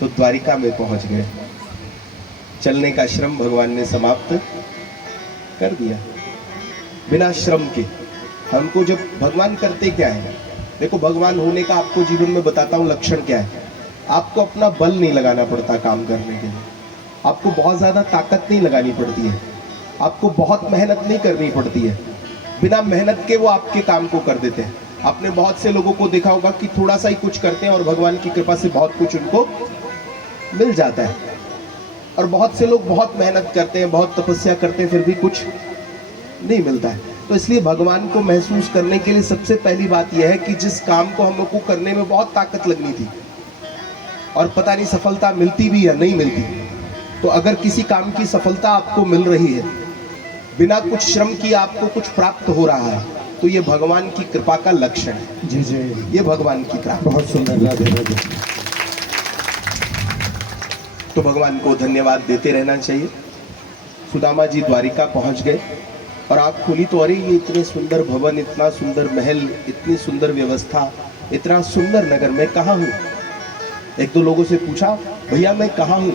तो द्वारिका में पहुंच गए। चलने का श्रम भगवान ने समाप्त कर दिया बिना श्रम के। हमको जब भगवान करते क्या है, देखो भगवान होने का आपको जीवन में बताता हूँ लक्षण क्या है। आपको अपना बल नहीं लगाना पड़ता काम करने के लिए, आपको बहुत ज़्यादा ताकत नहीं लगानी पड़ती है, आपको बहुत मेहनत नहीं करनी पड़ती है। बिना मेहनत के वो आपके काम को कर देते हैं। आपने बहुत से लोगों को देखा होगा कि थोड़ा सा ही कुछ करते हैं और भगवान की कृपा से बहुत कुछ उनको मिल जाता है। और बहुत से लोग बहुत मेहनत करते हैं, बहुत तपस्या करते हैं, फिर भी कुछ नहीं मिलता है। तो इसलिए भगवान को महसूस करने के लिए सबसे पहली बात यह है कि जिस काम को हम लोग को करने में बहुत ताकत लगनी थी और पता नहीं सफलता मिलती भी या नहीं मिलती, तो अगर किसी काम की सफलता आपको मिल रही है, बिना कुछ श्रम किए आपको कुछ प्राप्त हो रहा है, तो ये भगवान की कृपा का लक्षण है। जी जी, ये भगवान की कृपा। बहुत सुंदर, राधे राधे। तो भगवान को धन्यवाद देते रहना चाहिए। सुदामा जी द्वारिका पहुंच गए और आँख खुली तो अरे ये इतने सुंदर भवन, इतना सुंदर महल, इतनी सुंदर व्यवस्था, इतना सुंदर नगर, मैं कहाँ हूँ। एक दो लोगों से पूछा, भैया मैं कहाँ हूँ।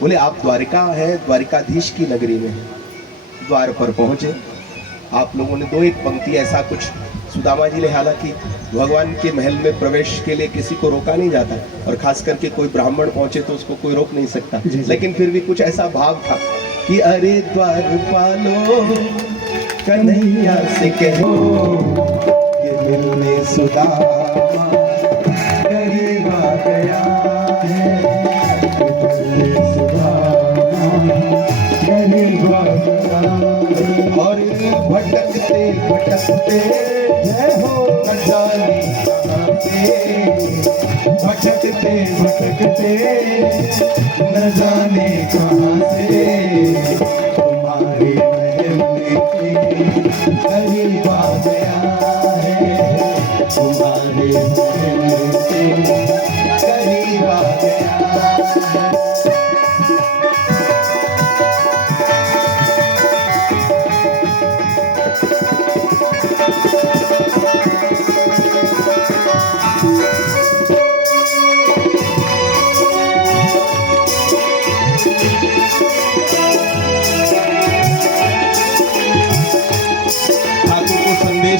बोले आप द्वारिका है, द्वारिकाधीश की नगरी में है। द्वार पर पहुँचे, आप लोगों ने दो एक पंक्ति ऐसा कुछ सुदामा जी ने, हालांकि भगवान के महल में प्रवेश के लिए किसी को रोका नहीं जाता, और खास करके कोई ब्राह्मण पहुंचे तो उसको कोई रोक नहीं सकता, लेकिन फिर भी कुछ ऐसा भाव था कि अरे द्वारपालो कन्हैया से कहो कि मिलने सुदामा करीब आ गया है, करीब आ गया है। और भटकते भटकते जय हो न जाने कहाँ से, भटकते भटकते न जाने कहाँ से, तुम्हारे महल के करीब आ गया है, तुम्हारे महल के करीब आ गया है।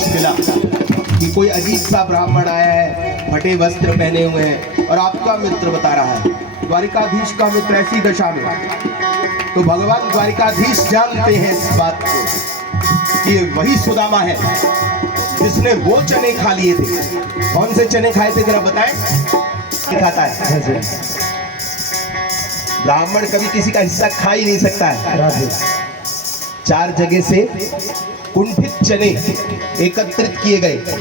मिला कि कोई अजीब सा ब्राह्मण आया है, फटे वस्त्र पहने हुए हैं और आपका मित्र बता रहा है, द्वारिकाधीश का मित्र ऐसी दशा में। तो भगवान द्वारिकाधीश जानते हैं इस बात को कि वही सुदामा है जिसने वो चने खा लिए थे। कौन से चने खाए थे जरा बताएं। खाता है ब्राह्मण कभी किसी का हिस्सा खा ही नहीं सकता है। 4 जगह से कुंठित चने एकत्रित किए गए।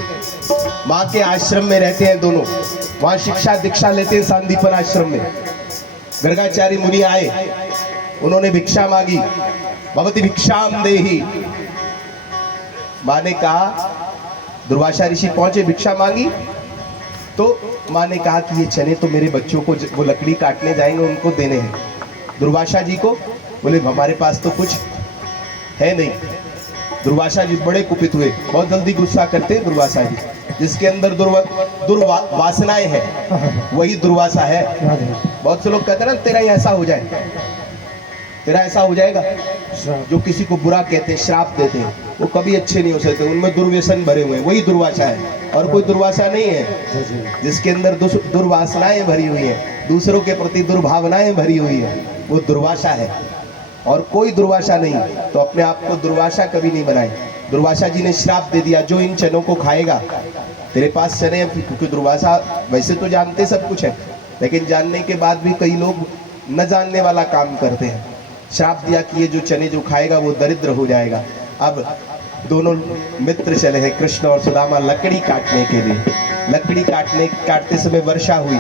माँ के आश्रम में रहते हैं दोनों, वहाँ शिक्षा दीक्षा लेते हैं सांदीपन आश्रम में। गर्गाचार्य मुनि आए, उन्होंने भिक्षा मांगी, भवती भिक्षाम देहि। माँ ने कहा, दुर्वासा ऋषि पहुंचे, भिक्षा मांगी तो माँ ने कहा कि ये चने तो मेरे बच्चों को, वो लकड़ी काटने जाएंगे उनको देने हैं। दुर्वासा जी को बोले हमारे पास तो कुछ है नहीं। दुर्वासा जी बड़े कुपित हुए, बहुत जल्दी गुस्सा करते हैं दुर्वासा जी। जिसके अंदर दुर्वासनाएं हैं वही दुर्वासा है। बहुत से लोग कहते हैं ना तेरा ऐसा हो जाए, तेरा ऐसा हो जाएगा। जो किसी को बुरा कहते हैं, श्राप देते हैं, वो कभी अच्छे नहीं हो सकते, उनमें दुर्व्यसन भरे हुए हैं, वही दुर्वासा है। और कोई दुर्वासा नहीं है जिसके अंदर दुर्वासनाएं भरी हुई हैं, दूसरों के प्रति दुर्भावनाएं भरी हुई है, वो दुर्वासा है। और कोई दुर्वासा नहीं, तो अपने आप को दुर्वासा कभी नहीं बनाए। दुर्वासा जी ने श्राप दे दिया, जो इन चनों को खाएगा, तेरे पास चने हैं। क्योंकि दुर्वासा वैसे तो जानते सब कुछ है, लेकिन जानने के बाद भी कई लोग न जानने वाला काम करते हैं। श्राप दिया कि ये जो चने जो खाएगा वो दरिद्र हो जाएगा। अब दोनों मित्र चले हैं, कृष्ण और सुदामा, लकड़ी काटने के लिए। लकड़ी काटते समय वर्षा हुई।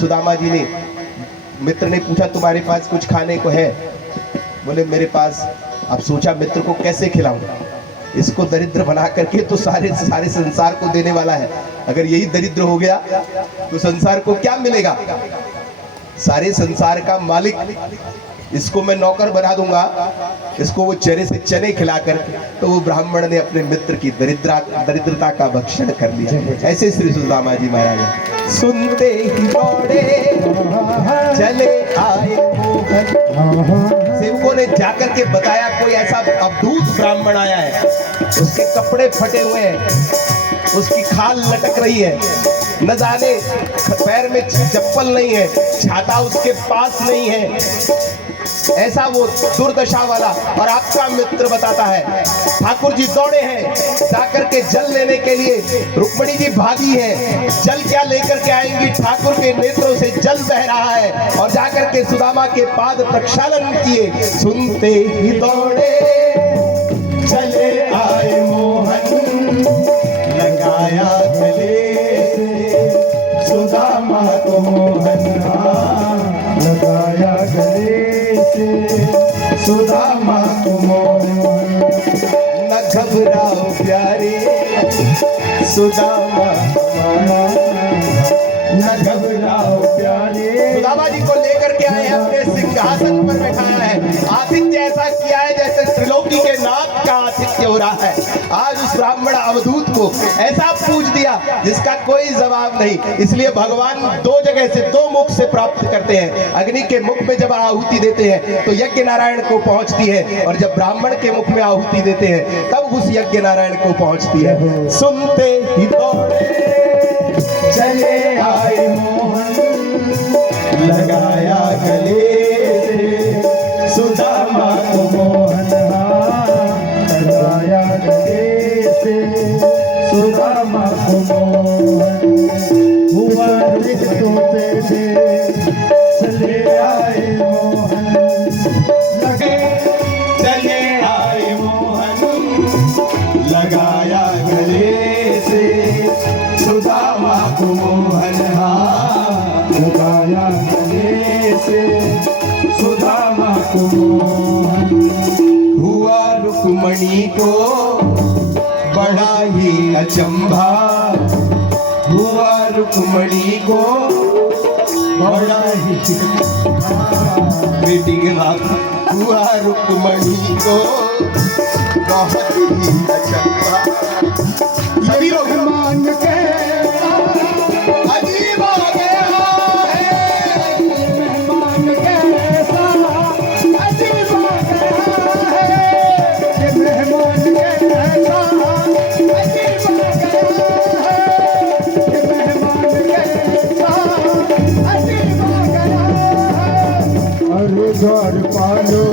सुदामा जी ने, मित्र ने पूछा तुम्हारे पास कुछ खाने को है? बोले मेरे पास। अब सोचा मित्र को कैसे खिलाऊं, इसको दरिद्र बना करके तो सारे संसार को देने वाला है, अगर यही दरिद्र हो गया तो संसार को क्या मिलेगा? सारे संसार का मालिक, इसको मैं नौकर बना दूंगा, इसको वो चने से चने खिलाकर। तो वो ब्राह्मण ने अपने मित्र की दरिद्रता का भक्षण कर लिया। ऐसे श्री सुदामा जी महाराज सुनते ही दौड़े चले आए मोहन। सेवकों ने जाकर के बताया कोई ऐसा अवधूत ब्राह्मण आया है, उसके कपड़े फटे हुए हैं, उसकी खाल लटक रही है, न जाने पैर में चप्पल नहीं है, छाता उसके पास नहीं है, ऐसा वो दुर्दशा वाला। और आपका मित्र बताता है ठाकुर जी दौड़े हैं जाकर के जल लेने के लिए, रुक्मणी जी भागी है, जल क्या लेकर के आएंगी, ठाकुर के नेत्रों से जल बह रहा है, और जाकर के सुदामा के पाद प्रक्षालन किए, सुनते ही दौड़े चले आए मोहन, लगाया गले से सुदामा को मोहन, लगाया गले से सुदामा को मोहन। न घबराओ प्यारे सुदामा, न घबराओ प्यारे। सुदामा जी को लेकर के आए हैं, अपने सिंहासन पर बैठाया है, आतिथ्य ऐसा किया है जैसे त्रिलोकी के नाथ का आतिथ्य हो रहा है। आज उस ब्राह्मण अवधूत को ऐसा पूज दिया जिसका कोई जवाब नहीं। इसलिए भगवान दो जगह से, दो मुख से प्राप्त करते हैं। अग्नि के मुख में जब आहुति देते हैं तो यज्ञ नारायण को पहुंचती है, और जब ब्राह्मण के मुख में आहुति देते हैं तब उस यज्ञ नारायण को पहुंचती है। सुनते ही दौड़े चले आए मोहन, लगाया गले से सुदामा को मोहन, लगाया गले से सुदामा को मोहन। हुआ तोते से चले आए मोहन, लगे चले आए मोहन, लगाया गले से सुदामा को मोहन, लगाया गले से सुदामा को मोहन। हुआ रुक्मणी को बड़ा ही अचंभा, हुआ रुक्मणी को बड़ा ही बेटी के बाप, हुआ रुक्मणी को बहुत ही अचंभा। सभी लोग मान के अजीब हो गया है, मेहमान कैसा अजीब हो गया है, कि मेहमान कैसा अजीब हो गया है, कि मेहमान कैसा अजीब हो गया है। अरे द्वार पालो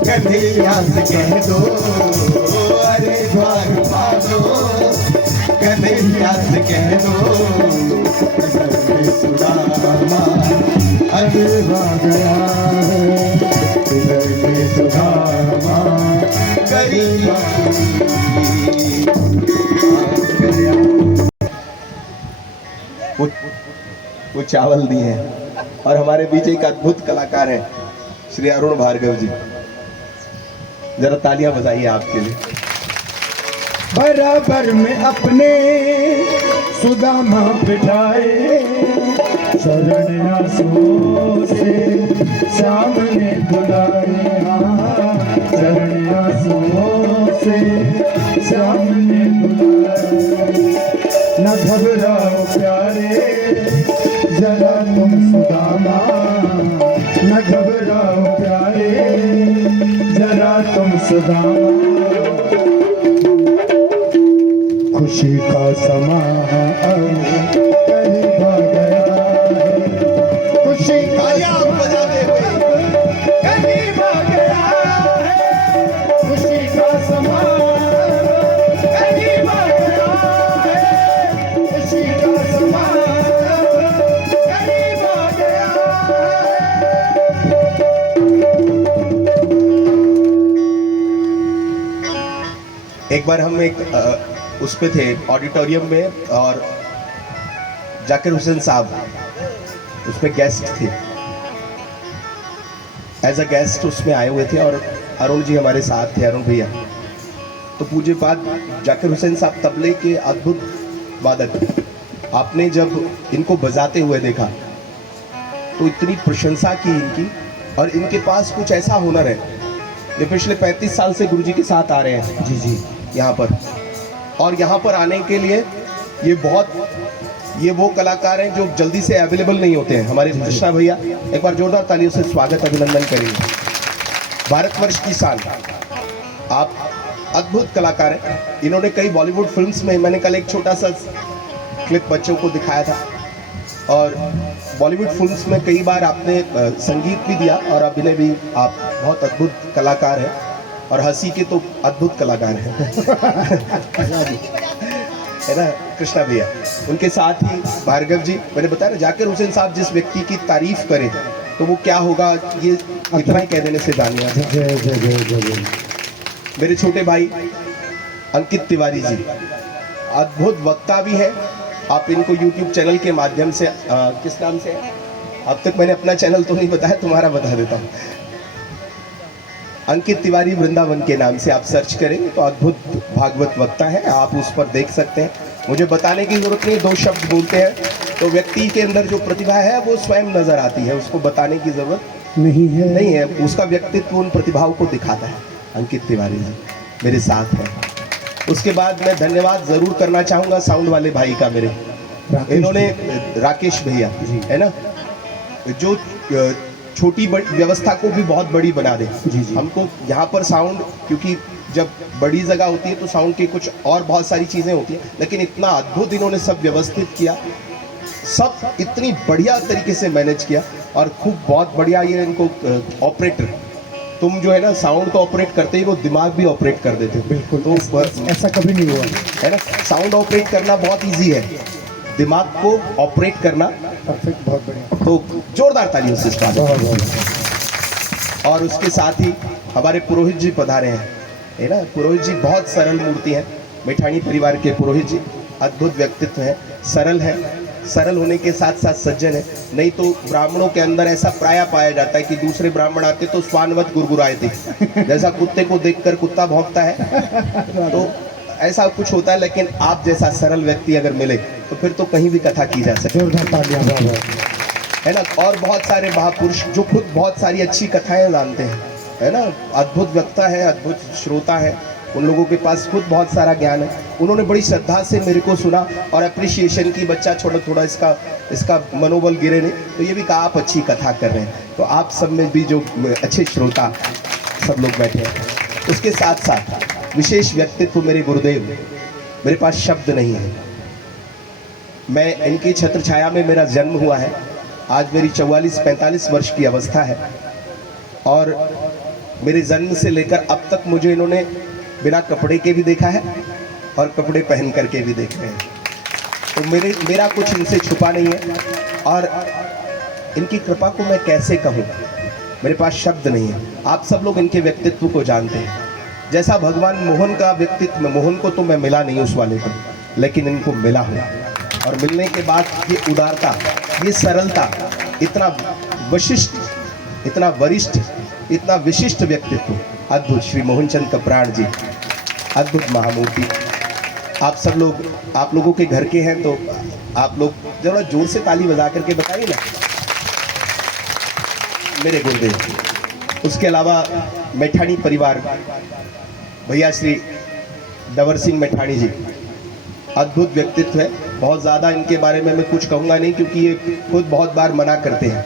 कन्हैया से कह दो, अरे द्वार पालो कन्हैया से कह दो, सुदामा अरे आ गया है, इधर में सुदामा करिया। वो चावल दिए हैं, और हमारे बीच एक अद्भुत कलाकार है श्री अरुण भार्गव जी, जरा तालियां बजाइए आपके लिए। बराबर में अपने सुदामा बिठाए, शरण आंसुओं से सामने बुलाए, शरण आंसुओं से सामने बुलाए। न घबराओ प्यारे जरा तुम सुदामा, न घबराओ प्यारे जरा तुम सुदामा। खुशी का समा करीब आ गया है, खुशी का तालियां बजाते हुए करीब आ गया है, खुशी का समा करीब आ गया है, खुशी का समा करीब आ गया है। एक बार हम एक उस पे थे ऑडिटोरियम में, और जाकिर हुसैन साहब उसमें गेस्ट थे, एज अ गेस्ट उसमें आए हुए थे, और अरुण जी हमारे साथ थे, अरुण भैया। तो पूज्य बात जाकिर हुसैन साहब तबले के अद्भुत वादक, आपने जब इनको बजाते हुए देखा तो इतनी प्रशंसा की इनकी, और इनके पास कुछ ऐसा हुनर है। ये पिछले 35 साल से गुरुजी के साथ आ रहे हैं जी यहाँ पर, और यहाँ पर आने के लिए ये बहुत ये वो कलाकार हैं जो जल्दी से अवेलेबल नहीं होते हैं। हमारे कृष्णा भैया, एक बार जोरदार तालियों से स्वागत अभिनंदन करेंगे। भारतवर्ष की शान, आप अद्भुत कलाकार हैं। इन्होंने कई बॉलीवुड फिल्म्स में, मैंने कल एक छोटा सा क्लिप बच्चों को दिखाया था, और बॉलीवुड फिल्म्स में कई बार आपने संगीत भी दिया और अभिनय भी। आप बहुत अद्भुत कलाकार हैं और हंसी के तो अद्भुत कलाकार हैं है ना कृष्णा भैया। उनके साथ ही भार्गव जी, मैंने बताया ना, जाकिर हुसैन साहब जिस व्यक्ति की तारीफ करें तो वो क्या होगा, ये इतना ही कह देने से जानिए। जय जय जय जय जय। मेरे छोटे भाई अंकित तिवारी जी, अद्भुत वक्ता भी है। आप इनको YouTube चैनल के माध्यम से किस नाम से, अब तक मैंने अपना चैनल तो नहीं बताया, तुम्हारा बता देता हूँ। अंकित तिवारी वृंदावन के नाम से आप सर्च करेंगे तो अद्भुत भागवत वक्ता है, आप उस पर देख सकते हैं। मुझे बताने की जरूरत नहीं, दो शब्द बोलते हैं तो व्यक्ति के अंदर जो प्रतिभा है वो स्वयं नजर आती है, उसको बताने की जरूरत नहीं है। उसका व्यक्तित्व उन प्रतिभाओं को दिखाता है। अंकित तिवारी जी मेरे साथ हैं। उसके बाद मैं धन्यवाद जरूर करना चाहूँगा साउंड वाले भाई का, मेरे इन्होंने, राकेश भैया है ना, जो छोटी व्यवस्था को भी बहुत बड़ी बना दे। हमको यहाँ पर साउंड, क्योंकि जब बड़ी जगह होती है तो साउंड की कुछ और बहुत सारी चीज़ें होती हैं, लेकिन इतना अद्भुत इन्होंने सब व्यवस्थित किया, सब इतनी बढ़िया तरीके से मैनेज किया। और खूब बहुत बढ़िया ये इनको ऑपरेटर, तुम जो है ना साउंड तो ऑपरेट करते ही, वो दिमाग भी ऑपरेट कर देते हो। बिल्कुल, तो ऐसा कभी नहीं हुआ है ना। साउंड ऑपरेट करना बहुत इजी है, दिमाग को ऑपरेट करना परफेक्ट, बहुत बढ़िया। तो जोरदार तालियों से स्वागत। और उसके साथ ही हमारे पुरोहित जी पधारे हैं, है ना। पुरोहित जी बहुत सरल मूर्ति हैं, मिठानी परिवार के पुरोहित जी, अद्भुत व्यक्तित्व है, सरल है, सरल होने के साथ साथ सज्जन है। नहीं तो ब्राह्मणों के अंदर ऐसा प्राय पाया जाता है कि दूसरे ब्राह्मण आते तो स्वानवत गुरगुराए थे, जैसा कुत्ते को देखकर कुत्ता भौंकता है, तो ऐसा कुछ होता है। लेकिन आप जैसा सरल व्यक्ति अगर मिले तो फिर तो कहीं भी कथा की जा सकती है ना। और बहुत सारे महापुरुष जो खुद बहुत सारी अच्छी कथाएं जानते हैं, है ना, अद्भुत वक्ता है, अद्भुत श्रोता है, उन लोगों के पास खुद बहुत सारा ज्ञान है। उन्होंने बड़ी श्रद्धा से मेरे को सुना और अप्रिशिएशन की, बच्चा थोड़ा इसका मनोबल गिरे नहीं, तो ये भी कहा आप अच्छी कथा कर रहे हैं। तो आप सब में भी जो अच्छे श्रोता सब लोग बैठे हैं, उसके साथ साथ विशेष व्यक्तित्व मेरे गुरुदेव, मेरे पास शब्द नहीं है। मैं इनकी छत्र छाया में मेरा जन्म हुआ है। आज मेरी 44-45 वर्ष की अवस्था है और मेरे जन्म से लेकर अब तक मुझे इन्होंने बिना कपड़े के भी देखा है और कपड़े पहन करके भी देख रहे हैं। तो मेरा कुछ इनसे छुपा नहीं है और इनकी कृपा को मैं कैसे कहूँ, मेरे पास शब्द नहीं है। आप सब लोग इनके व्यक्तित्व को जानते हैं। जैसा भगवान मोहन का व्यक्तित्व, मोहन को तो मैं मिला नहीं उस वाले को, लेकिन इनको मिला हूँ और मिलने के बाद ये उदारता, ये सरलता, इतना विशिष्ट, इतना वरिष्ठ, इतना विशिष्ट व्यक्तित्व, अद्भुत श्री मोहनचंद कपराड़ जी, अद्भुत महामूर्ति। आप सब लोग, आप लोगों के घर के हैं तो आप लोग जरा जोर से ताली बजा करके बताइए ना, मेरे गुरुदेव। उसके अलावा मैठाणी परिवार, भैया श्री डवर सिंह मैठाणी जी, अद्भुत व्यक्तित्व है। बहुत ज़्यादा इनके बारे में मैं कुछ कहूँगा नहीं क्योंकि ये खुद बहुत बार मना करते हैं,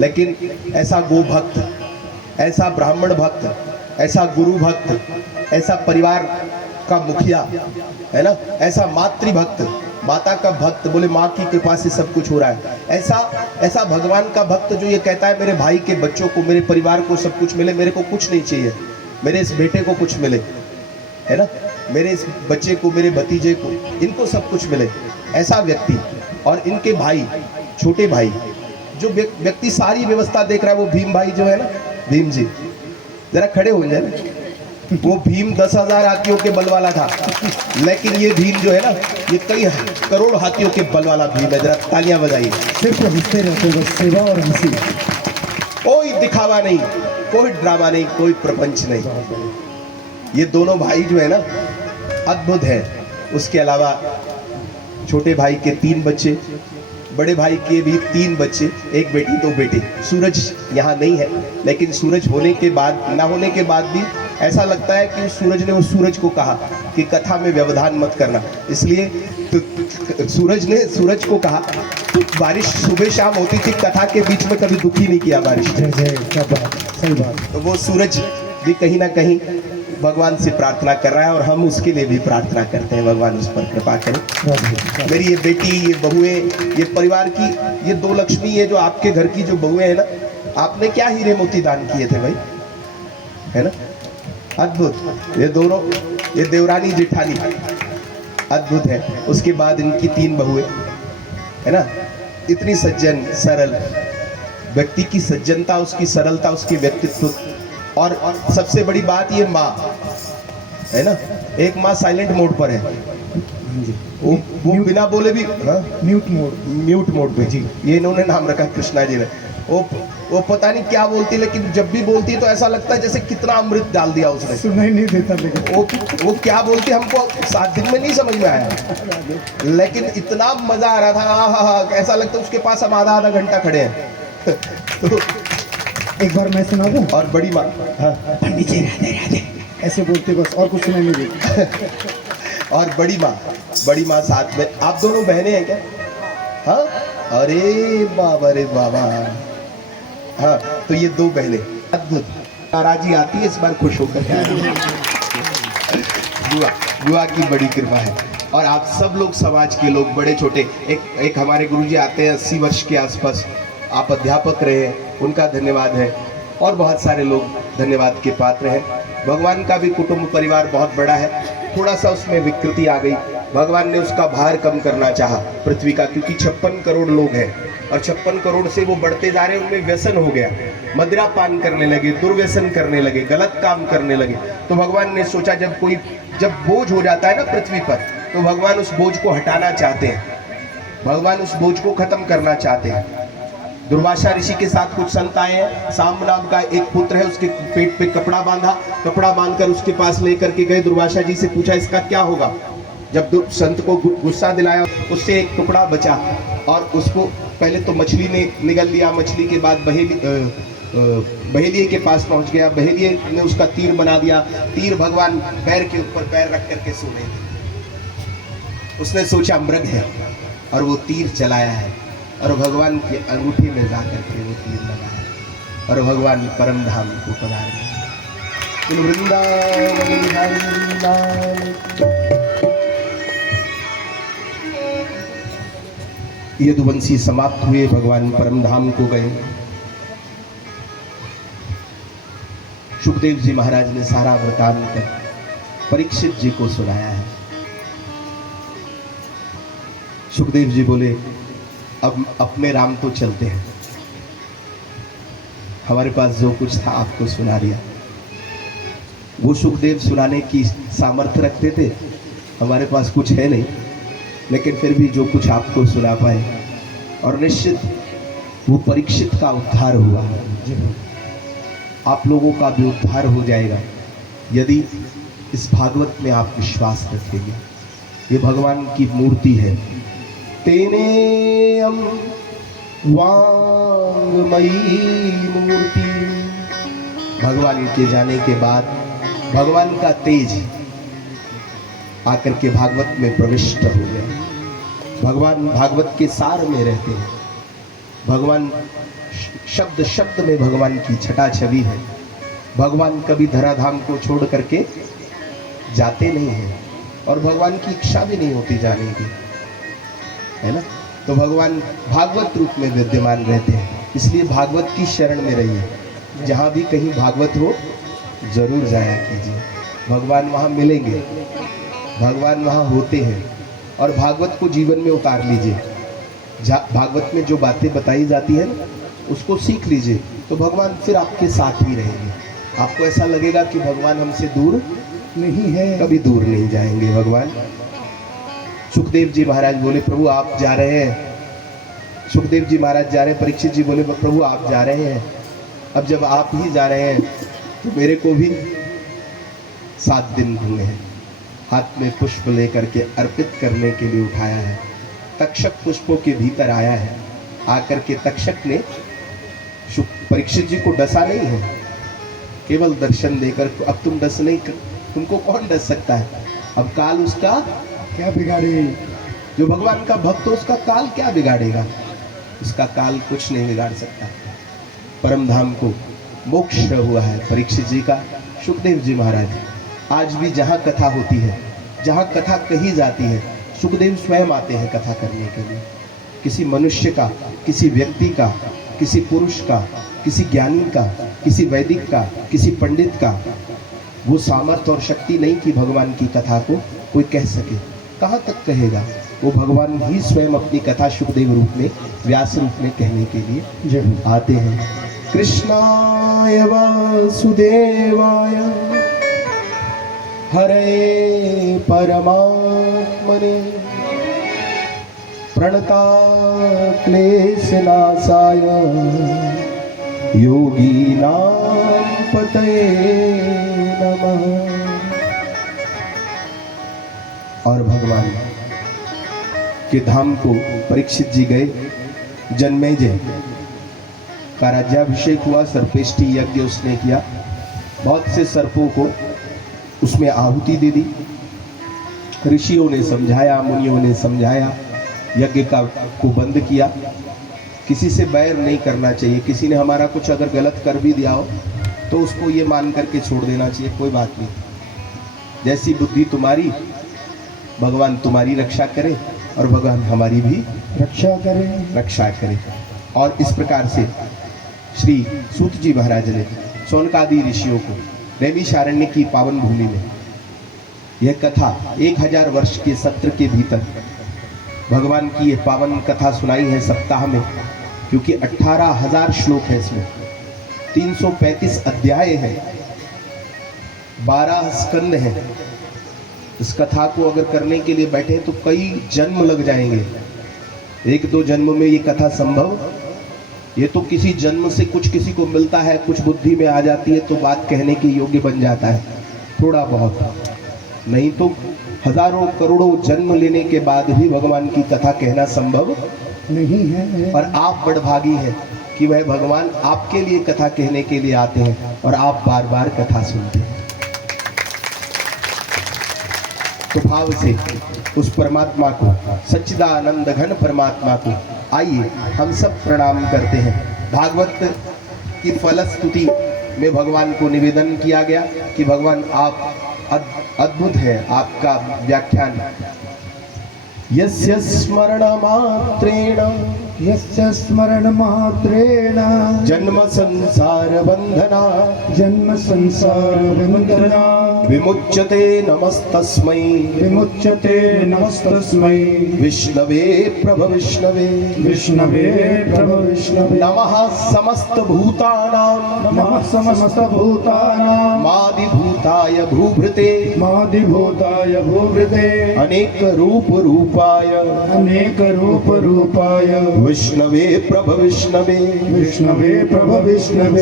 लेकिन ऐसा गो भक्त, ऐसा ब्राह्मण भक्त, ऐसा गुरु भक्त, ऐसा परिवार का मुखिया, है ना, ऐसा मातृभक्त, माता का भक्त, बोले माँ की कृपा से सब कुछ हो रहा है, ऐसा भगवान का भक्त जो ये कहता है मेरे भाई के बच्चों को, मेरे परिवार को सब कुछ मिले, मेरे को कुछ नहीं चाहिए, मेरे इस बेटे को कुछ मिले, है ना, मेरे इस बच्चे को, मेरे भतीजे को, इनको सब कुछ मिले, ऐसा व्यक्ति। और इनके भाई, छोटे भाई, जो व्यक्ति सारी व्यवस्था देख रहा है, वो भीम भाई जो है ना, भीम जी जरा खड़े हो जाए ना। वो भीम 10,000 हाथियों के बल वाला था, लेकिन ये भीम जो है ना, ये कई करोड़ हाथियों के बल वाला भीम है। जरा तालियां बजाइए। सिर्फ हंसते रहते, बस सेवा और हंसी, कोई दिखावा नहीं, कोई ड्रामा नहीं, कोई प्रपंच नहीं। ये दोनों भाई जो है ना, अद्भुत है। उसके अलावा छोटे भाई के 3 बच्चे, बड़े भाई के भी 3 बच्चे, 1 बेटी 2 बेटे। सूरज यहाँ नहीं है, लेकिन सूरज होने के बाद, ना होने के बाद भी ऐसा लगता है कि सूरज ने उस सूरज को कहा कि कथा में व्यवधान मत करना। इसलिए तो सूरज ने सूरज को कहा, बारिश सुबह शाम होती थी, कथा के बीच में कभी दुखी नहीं किया बारिश ने। जय जय, क्या बात, सही बात। तो वो सूरज भी कहीं ना कहीं भगवान से प्रार्थना कर रहा है और हम उसके लिए भी प्रार्थना करते हैं, भगवान उस पर कृपा करें। राधे मेरी ये बेटी, ये बहुएं, ये परिवार की ये 2 लक्ष्मी, ये जो आपके घर की जो बहुएं हैं ना, आपने क्या हीरे मोती दान किए थे भाई, है ना, अद्भुत। ये दोनों, ये देवरानी जेठानी अद्भुत है। उसके बाद इनकी 3 बहुएं, है ना, इतनी सज्जन सरल, व्यक्ति की सज्जनता, उसकी सरलता, उसकी व्यक्तित्व, और सबसे बड़ी बात ये माँ है ना, एक माँ साइलेंट मोड पर है, वो बिना बोले भी, हाँ, म्यूट मोड पे जी, ये इन्होंने नाम रखा कृष्णा जी ने। वो पता नहीं क्या बोलती, लेकिन जब भी बोलती है तो ऐसा लगता है जैसे कितना अमृत डाल दिया उसने। सुनाई नहीं देता, लेकिन वो क्या बोलती हमको 7 दिन में नहीं समझ में आया, लेकिन इतना मजा आ रहा था, हाँ, ऐसा लगता है उसके पास हम आधा घंटा खड़े हैं। तो एक बार मैं सुना दूं। और बड़ी माँ, हाँ, पंडित जी राधे राधे ऐसे बोलते, बस और कुछ सुनाई नहीं देती। और बड़ी माँ साथ में। आप दोनों बहनें हैं क्या? हाँ, अरे बाबा रे बाबा, हाँ, तो ये 2 बहनें अद्भुत। नाराजी आती है, इस बार खुश होकर बुआ की बड़ी कृपा है। और आप सब लोग, समाज के लोग, बड़े छोटे, एक हमारे गुरुजी आते हैं 80 वर्ष के आसपास, आप अध्यापक रहे हैं, उनका धन्यवाद है। और बहुत सारे लोग धन्यवाद के पात्र हैं। भगवान का भी कुटुंब परिवार बहुत बड़ा है, थोड़ा सा उसमें विकृति आ गई, भगवान ने उसका भार कम करना चाहा पृथ्वी का, क्योंकि 56 करोड़ लोग हैं और 56 करोड़ से वो बढ़ते जा रहे हैं, उनमें व्यसन हो गया, मदिरा पान करने लगे, दुर्व्यसन करने लगे, गलत काम करने लगे। तो भगवान ने सोचा जब बोझ हो जाता है ना पृथ्वी पर, तो भगवान उस बोझ को हटाना चाहते हैं, भगवान उस बोझ को खत्म करना चाहते हैं। दुर्वासा ऋषि के साथ कुछ संत आए हैं, सांब नाम का एक पुत्र है, उसके पेट पे कपड़ा बांधा, कपड़ा बांधकर उसके पास लेकर के गए, दुर्वासा जी से पूछा इसका क्या होगा। जब संत को गुस्सा दिलाया, उससे एक टुकड़ा बचा और उसको पहले तो मछली ने निगल लिया, मछली के बाद बहेलिए के पास पहुंच गया, बहेलिए ने उसका तीर बना दिया, तीर भगवान पैर के ऊपर पैर रख करके सो रहे थे। उसने सोचा मृग है और वो तीर चलाया है और भगवान के अंगूठे में जा करके वो तीर लगा है और भगवान परम धाम को पधारे। वृंदावन यदुवंशी समाप्त हुए, भगवान परम धाम को गए। सुखदेव जी महाराज ने सारा वृतांत परीक्षित जी को सुनाया है। सुखदेव जी बोले अब अपने राम तो चलते हैं, हमारे पास जो कुछ था आपको सुना दिया। वो सुखदेव सुनाने की सामर्थ्य रखते थे, हमारे पास कुछ है नहीं, लेकिन फिर भी जो कुछ आपको सुना पाए, और निश्चित वो परीक्षित का उद्धार हुआ, आप लोगों का भी उद्धार हो जाएगा यदि इस भागवत में आप विश्वास रखेंगे। ये भगवान की मूर्ति है। तेने हम वांगमयी मूर्ति, भगवान के जाने के बाद भगवान का तेज आकर के भागवत में प्रविष्ट हो गया। भगवान भागवत के सार में रहते हैं, भगवान शब्द शब्द में भगवान की छटा छवि है। भगवान कभी धराधाम को छोड़ करके जाते नहीं हैं और भगवान की इच्छा भी नहीं होती जाने की, है ना। तो भगवान भागवत रूप में विद्यमान रहते हैं, इसलिए भागवत की शरण में रहिए। जहाँ भी कहीं भागवत हो जरूर जाया कीजिए, भगवान वहाँ मिलेंगे, भगवान वहाँ होते हैं। और भागवत को जीवन में उतार लीजिए, भागवत में जो बातें बताई जाती है ना उसको सीख लीजिए, तो भगवान फिर आपके साथ ही रहेंगे। आपको ऐसा लगेगा कि भगवान हमसे दूर नहीं है, कभी दूर नहीं जाएंगे भगवान। सुखदेव जी महाराज बोले प्रभु आप जा रहे हैं, सुखदेव जी महाराज जा रहे हैं, परीक्षित जी बोले प्रभु आप जा रहे हैं, अब जब आप ही जा रहे हैं तो मेरे को भी 7 दिन घूमे हैं। हाथ में पुष्प लेकर के अर्पित करने के लिए उठाया है, तक्षक पुष्पों के भीतर आया है। आकर के तक्षक ने परीक्षित जी को डसा नहीं है, केवल दर्शन देकर, अब तुम डस नहीं, तुमको कौन डस सकता है, अब काल उसका, क्या बिगाड़े? जो भगवान का भक्त हो उसका काल क्या बिगाड़ेगा? उसका काल कुछ नहीं बिगाड़ सकता। परम धाम को मोक्ष हुआ है परीक्षित जी का, सुखदेव जी महाराज। आज भी जहाँ कथा होती है, जहाँ कथा कही जाती है, सुखदेव स्वयं आते हैं कथा करने के लिए। किसी मनुष्य का, किसी व्यक्ति का, किसी पुरुष का, किसी ज्ञानी का, किसी वैदिक का, किसी पंडित का वो सामर्थ्य और शक्ति नहीं कि भगवान की कथा को कोई कह सके। कहाँ तक कहेगा? वो भगवान ही स्वयं अपनी कथा सुखदेव रूप में, व्यास रूप में कहने के लिए आते हैं। कृष्णाय वासुदेवाय हरे परमात्मने प्रणताक्लेशनाशाय योगीनां पतये नमः। और भगवान के धाम को परीक्षित जी गए। जन्मेजय का राज्याभिषेक हुआ, सर्पेष्टि यज्ञ उसने किया, बहुत से सर्पों को उसमें आहुति दे दी। ऋषियों ने समझाया, मुनियों ने समझाया, यज्ञ को बंद किया। किसी से बैर नहीं करना चाहिए। किसी ने हमारा कुछ अगर गलत कर भी दिया हो तो उसको ये मान करके छोड़ देना चाहिए, कोई बात नहीं। जैसी बुद्धि तुम्हारी, भगवान तुम्हारी रक्षा करे और भगवान हमारी भी रक्षा करे। और इस प्रकार से श्री सूत जी महाराज ने शौनकादि ऋषियों को नैमिषारण्य की पावन भूमि में यह कथा 1000 वर्ष के सत्र के भीतर भगवान की ये पावन कथा सुनाई है सप्ताह में। क्योंकि 18,000 श्लोक है इसमें, 335 अध्याय है, 12 स्कंद है। इस कथा को अगर करने के लिए बैठे तो कई जन्म लग जाएंगे। 1-2 जन्म में ये कथा संभव, ये तो किसी जन्म से कुछ किसी को मिलता है, कुछ बुद्धि में आ जाती है तो बात कहने के योग्य बन जाता है थोड़ा बहुत, नहीं तो हजारों करोड़ों जन्म लेने के बाद भी भगवान की कथा कहना संभव नहीं है। और आप बड़भागी हैं कि वह भगवान आपके लिए कथा कहने के लिए आते हैं और आप बार बार कथा सुनते हैं। तो भाव से उस परमात्मा को, सच्चिदानंद घन परमात्मा को आइए हम सब प्रणाम करते हैं। भागवत की फलस्तुति में भगवान को निवेदन किया गया कि भगवान आप अद्भुत है, आपका व्याख्यान। यस्य स्मरण मात्रेण जन्म संसार बंधना विमुच्यते नमस्तस्मै विष्णवे प्रभ विष्णवे नमः समस्त भूतानां मादिभूताय भूभृते अनेक रूप रूपाय विष्णवे प्रभ विष्णवे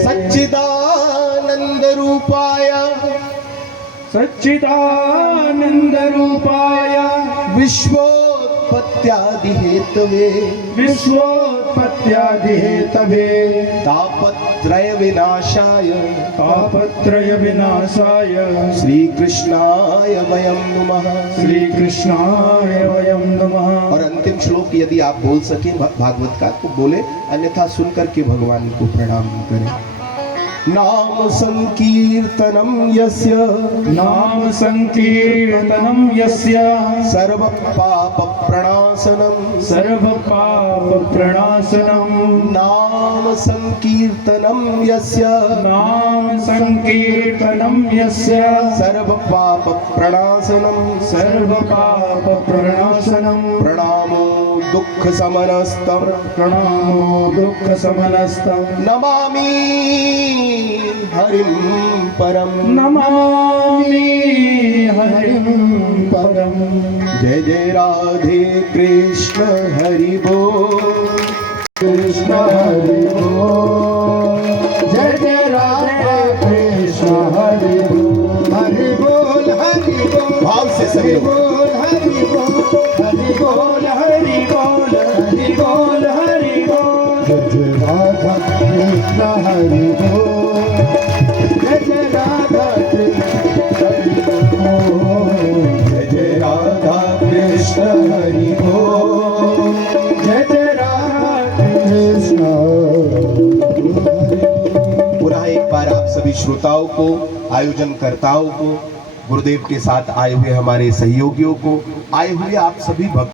सच्चिदानंद रूपाय विश्वोत्पत्त्यादि हेतवे तापत्रय विनाशाय श्री कृष्णाय वयं नमः। और अंतिम श्लोक यदि आप बोल सकें भागवत का तो बोले, अन्यथा सुनकर के भगवान को प्रणाम करें। नाम संकीर्तनम यस्य सर्व पाप प्रणाशनम नाम संकीर्तनम यस्य सर्व पाप प्रणाशनम प्रणमो दुख समनस्तम नमामि हरिं परम जय जय राधे कृष्ण हरि बोल कृष्ण हरि बोल, जय जय राधे कृष्ण हरि बोल, भाव से सभी हरि बोल, हरि बोल, हरि बोल, हरि बोल, हरि बोल, जय जय राधा कृष्ण हरि बोल, जय जय राधा कृष्ण हरि बोल, पुनः एक बार आप सभी श्रोताओं को, आयोजनकर्ताओं को, गुरुदेव के साथ आए हुए हमारे सहयोगियों को, आए हुए आप सभी भक्त